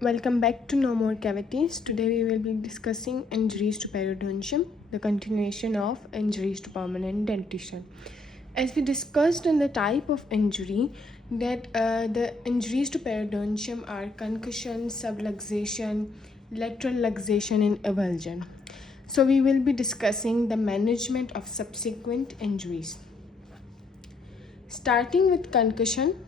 Welcome back to No More Cavities. Today we will be discussing injuries to periodontium, the continuation of injuries to permanent dentition. As we discussed in the type of injury, that the injuries to periodontium are concussion, subluxation, lateral luxation, and avulsion. So we will be discussing the management of subsequent injuries. Starting with concussion,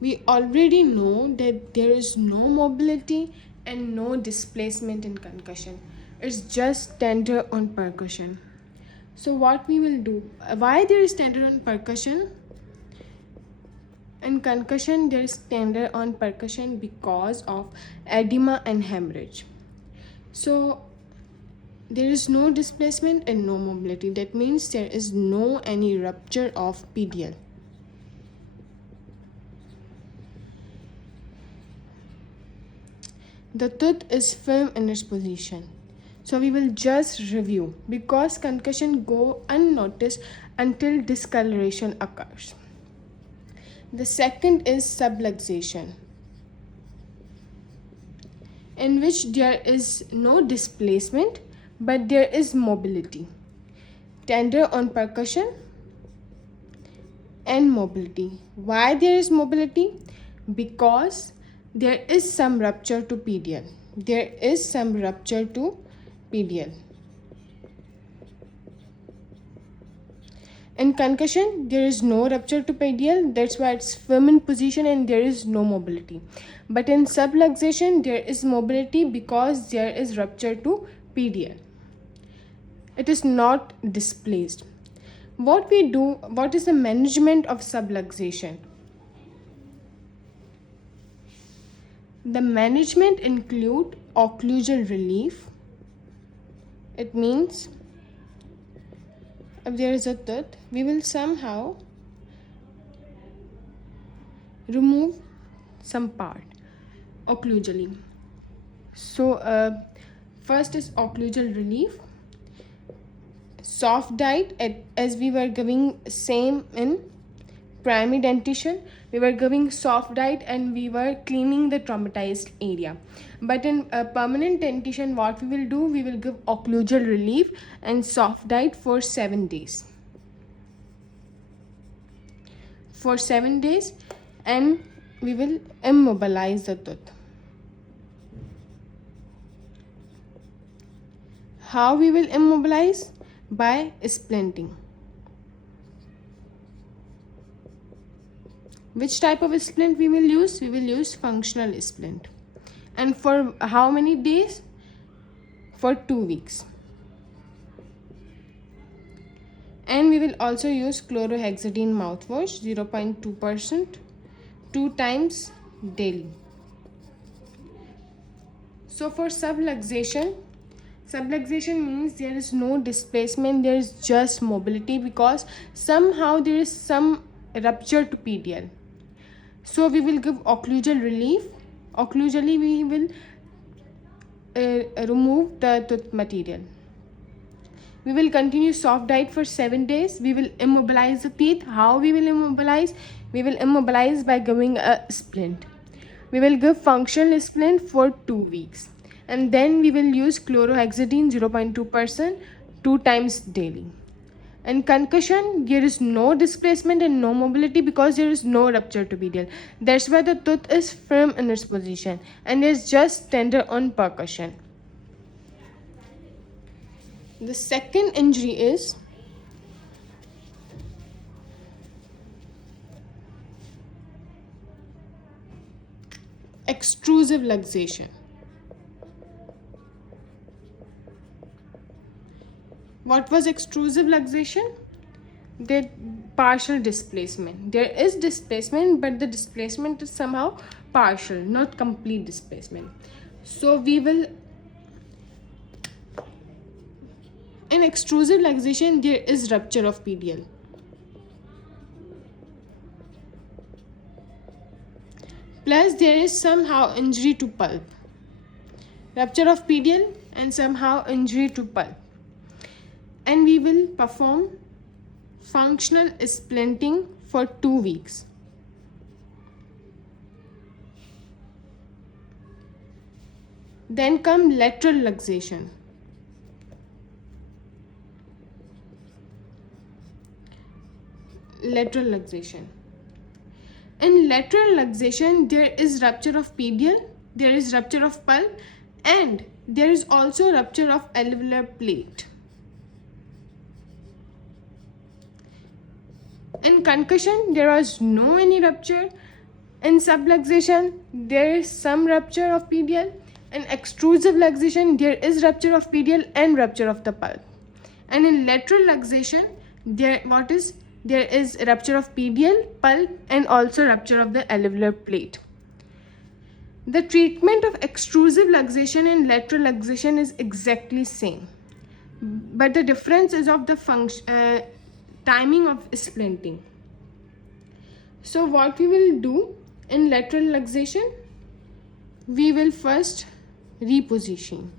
we already know that there is no mobility and no displacement in concussion. It's just tender on percussion. So what we will do, why there is tender on percussion? In concussion there is tender on percussion because of edema and hemorrhage. So there is no displacement and no mobility. That means there is no any rupture of PDL. The tooth is firm in its position. So we will just review because concussion go unnoticed until discoloration occurs. The second is subluxation, in which there is no displacement but there is mobility. Tender on percussion and mobility. Why there is mobility? Because there is some rupture to PDL. There is some rupture to PDL. In concussion, there is no rupture to PDL. That's why it's firm in position and there is no mobility. But in subluxation, there is mobility because there is rupture to PDL. It is not displaced. What we do, what is the management of subluxation? The management include occlusal relief. It means if there is a tooth, we will somehow remove some part occlusally. So first is occlusal relief. Soft diet, as we were giving same in primary dentition, we were giving soft diet and we were cleaning the traumatized area. But in permanent dentition, what we will do, we will give occlusal relief and soft diet for 7 days. For 7 days, and we will immobilize the tooth. How we will immobilize? By splinting. Which type of splint we will use? We will use functional splint. And for how many days? For 2 weeks. And we will also use chlorohexidine mouthwash 0.2% 2 times daily. So for subluxation means there is no displacement, there is just mobility because somehow there is some rupture to PDL. So we will give occlusal relief. Occlusally we will remove the tooth material. We will continue soft diet for 7 days. We will immobilize the teeth. How we will immobilize? We will immobilize by giving a splint. We will give functional splint for 2 weeks. And then we will use chlorohexidine 0.2% 2 times daily. In concussion, there is no displacement and no mobility because there is no rupture to PDL. That's why the tooth is firm in its position and is just tender on percussion. The second injury is extrusive luxation. What was extrusive luxation? The partial displacement. There is displacement, but the displacement is somehow partial, not complete displacement. So we will, in extrusive luxation, there is rupture of PDL. Plus there is somehow injury to pulp. Rupture of PDL and somehow injury to pulp. And we will perform functional splinting for 2 weeks. Then come lateral luxation. Lateral luxation. In lateral luxation, there is rupture of pedial, there is rupture of pulp, and there is also rupture of alveolar plate. In concussion, there was no any rupture. In subluxation, there is some rupture of pedial. In extrusive luxation, there is rupture of pedial and rupture of the pulp. And in lateral luxation, there is rupture of pedial, pulp, and also rupture of the alveolar plate. The treatment of extrusive luxation and lateral luxation is exactly same, but the difference is of the timing of splinting. So what we will do in lateral luxation, we will first reposition.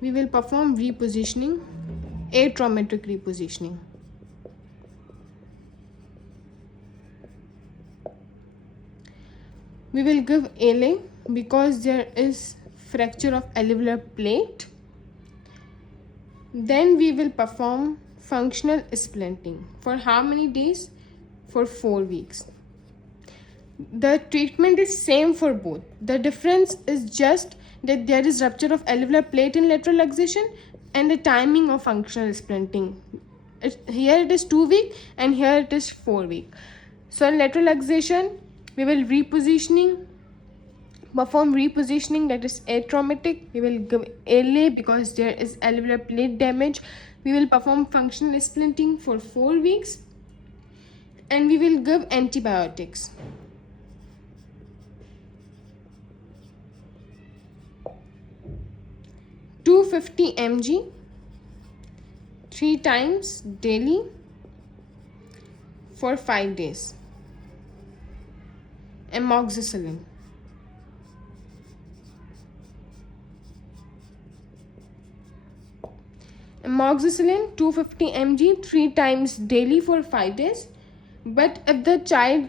We will perform repositioning, atraumatic repositioning. We will give ALA because there is fracture of alveolar plate. Then we will perform functional splinting. For how many days? For 4 weeks. The treatment is same for both. The difference is just that there is rupture of alveolar plate in lateral luxation and the timing of functional splinting. Here it is 2 weeks and here it is 4 weeks. So in lateral luxation, we will perform repositioning, that is atraumatic. We will give ALA because there is alveolar plate damage. We will perform functional splinting for 4 weeks and we will give antibiotics. (250 mg) 3 times daily for 5 days. Amoxicillin. Amoxicillin 250 mg 3 times daily for 5 days. But if the child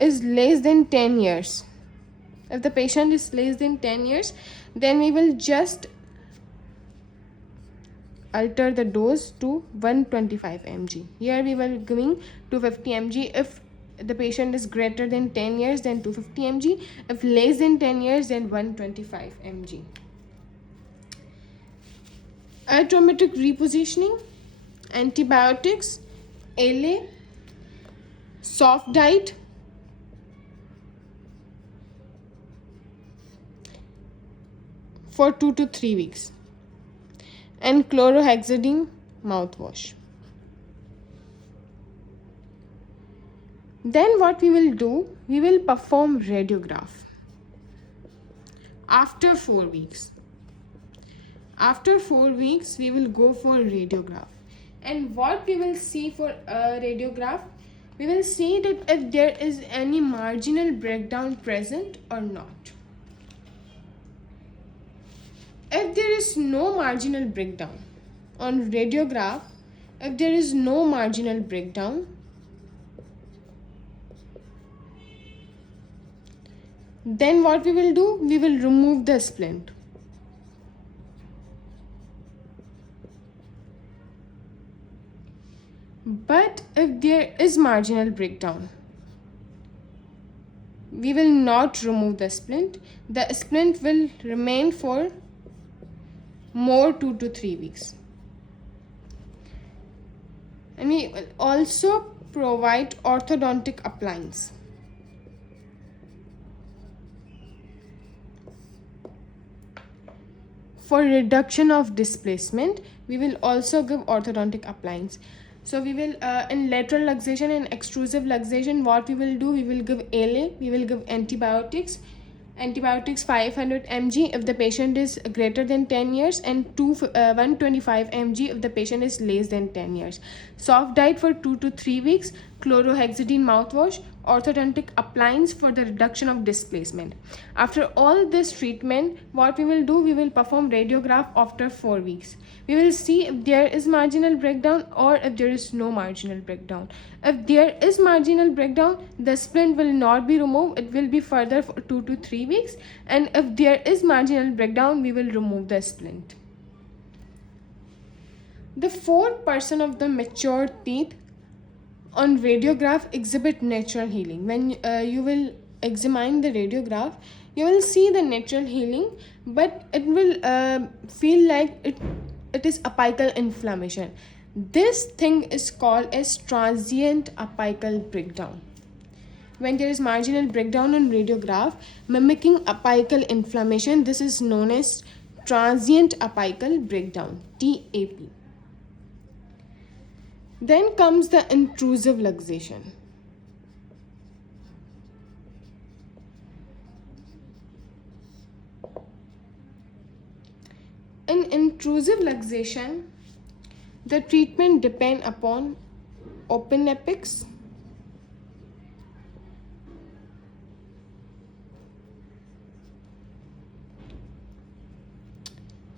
is less than 10 years, if the patient is less than 10 years, then we will just alter the dose to 125 mg. Here we will giving 250 mg. If the patient is greater than 10 years, then 250 mg. If less than 10 years, then 125 mg. Atraumatic repositioning, antibiotics, ALA, soft diet, for 2 to 3 weeks, and chlorhexidine mouthwash. Then what we will do, we will perform radiograph after 4 weeks. After 4 weeks, we will go for radiograph. And what we will see for a radiograph, we will see that if there is any marginal breakdown present or not. If there is no marginal breakdown on radiograph, if there is no marginal breakdown, then what we will do, we will remove the splint. But if there is marginal breakdown, we will not remove the splint. The splint will remain for more 2 to 3 weeks. And we will also provide orthodontic appliance. For reduction of displacement, we will also give orthodontic appliance. So we will in lateral luxation and extrusive luxation, what we will do, we will give ALA, we will give antibiotics 500 mg if the patient is greater than 10 years, and 125 mg if the patient is less than 10 years. Soft diet for 2 to 3 weeks, chlorohexidine mouthwash, orthodontic appliance for the reduction of displacement. After all this treatment, what we will do, we will perform radiograph after 4 weeks. We will see if there is marginal breakdown or if there is no marginal breakdown. If there is marginal breakdown, the splint will not be removed. It will be further for 2 to 3 weeks. And if there is marginal breakdown, we will remove the splint. The 4% of the mature teeth on radiograph exhibit natural healing. When you will examine the radiograph, you will see the natural healing, but it will feel like it is apical inflammation. This thing is called as transient apical breakdown. When there is marginal breakdown on radiograph mimicking apical inflammation, this is known as transient apical breakdown, TAP. Then comes the intrusive luxation. In intrusive luxation, the treatment depends upon open apex,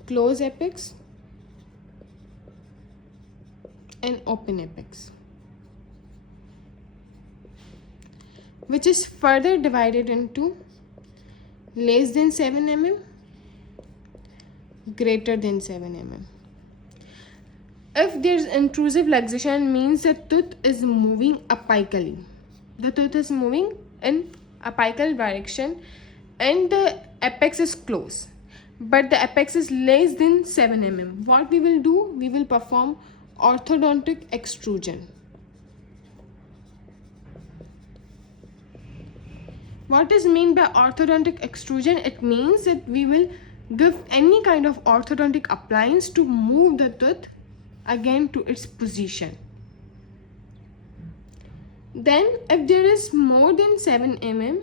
close apex, and open apex, which is further divided into less than 7 mm, greater than 7 mm. If there is intrusive luxation, means the tooth is moving apically. The tooth is moving in apical direction and the apex is close, but the apex is less than 7 mm. What we will do? We will perform orthodontic extrusion. What is meant by orthodontic extrusion? It means that we will give any kind of orthodontic appliance to move the tooth again to its position. Then if there is more than 7 mm,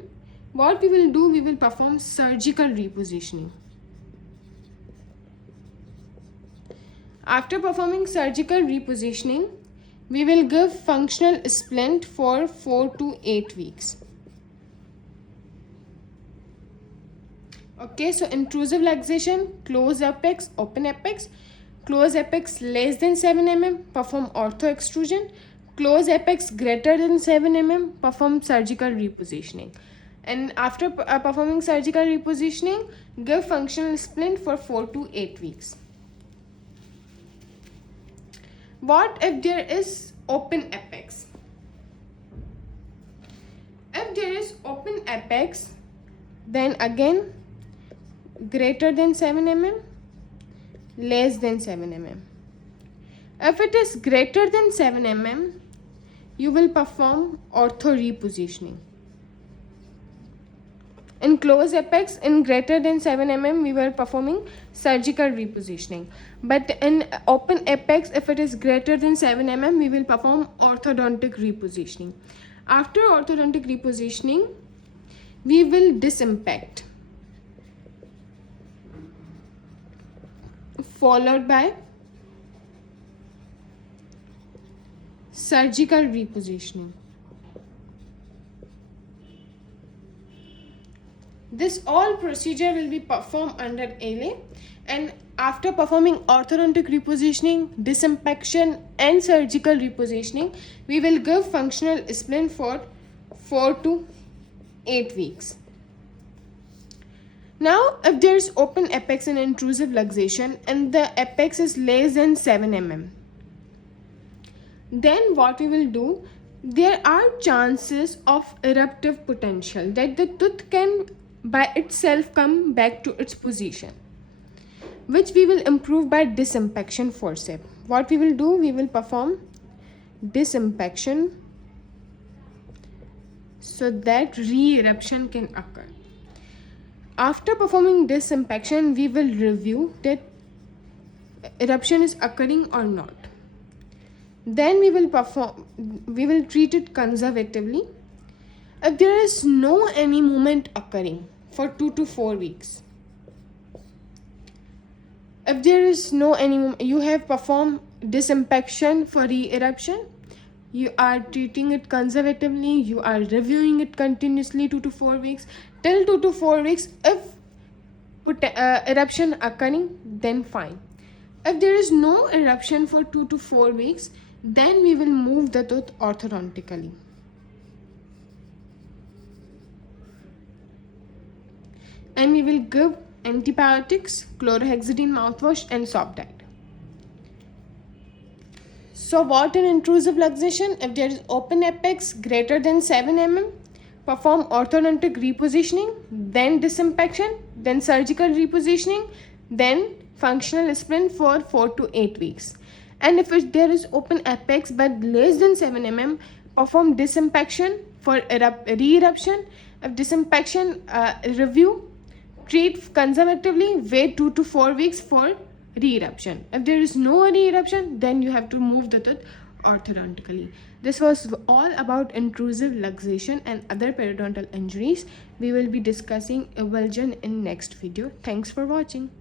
what we will do? We will perform surgical repositioning. After performing surgical repositioning, we will give functional splint for 4 to 8 weeks. Okay, so intrusive luxation, close apex, open apex. Close apex less than 7 mm, perform ortho extrusion. Close apex greater than 7 mm, perform surgical repositioning. And after performing surgical repositioning, give functional splint for 4 to 8 weeks. What if there is open apex? If there is open apex, then again greater than 7 mm, less than 7 mm. If it is greater than 7 mm, you will perform ortho repositioning. In close apex, in greater than 7 mm, we were performing surgical repositioning. But in open apex, if it is greater than 7 mm, we will perform orthodontic repositioning. After orthodontic repositioning, we will disimpact, followed by surgical repositioning. This all procedure will be performed under ALA, and after performing orthodontic repositioning, disimpaction and surgical repositioning, we will give functional splint for 4 to 8 weeks. Now, if there is open apex and intrusive luxation and the apex is less than 7 mm, then what we will do, there are chances of eruptive potential that the tooth can by itself come back to its position, which we will improve by disimpaction forceps. What we will do, we will perform disimpaction so that re-eruption can occur. After performing disimpaction, we will review that eruption is occurring or not. Then we will treat it conservatively. If there is no any movement occurring for 2 to 4 weeks, if there is no any, you have performed disimpaction for re-eruption, you are treating it conservatively, you are reviewing it continuously 2 to 4 weeks. Till 2 to 4 weeks, if eruption occurring, then fine. If there is no eruption for 2 to 4 weeks, then we will move the tooth orthodontically. And we will give antibiotics, chlorhexidine mouthwash, and soft diet. So what in intrusive luxation? If there is open apex greater than 7 mm, perform orthodontic repositioning, then disinfection, then surgical repositioning, then functional splint for 4 to 8 weeks. And if there is open apex but less than 7 mm, perform disinfection for re-eruption. If disinfection review, treat conservatively, wait 2 to 4 weeks for re-eruption. If there is no re-eruption, then you have to move the tooth orthodontically. This was all about intrusive luxation and other periodontal injuries. We will be discussing avulsion in next video. Thanks for watching.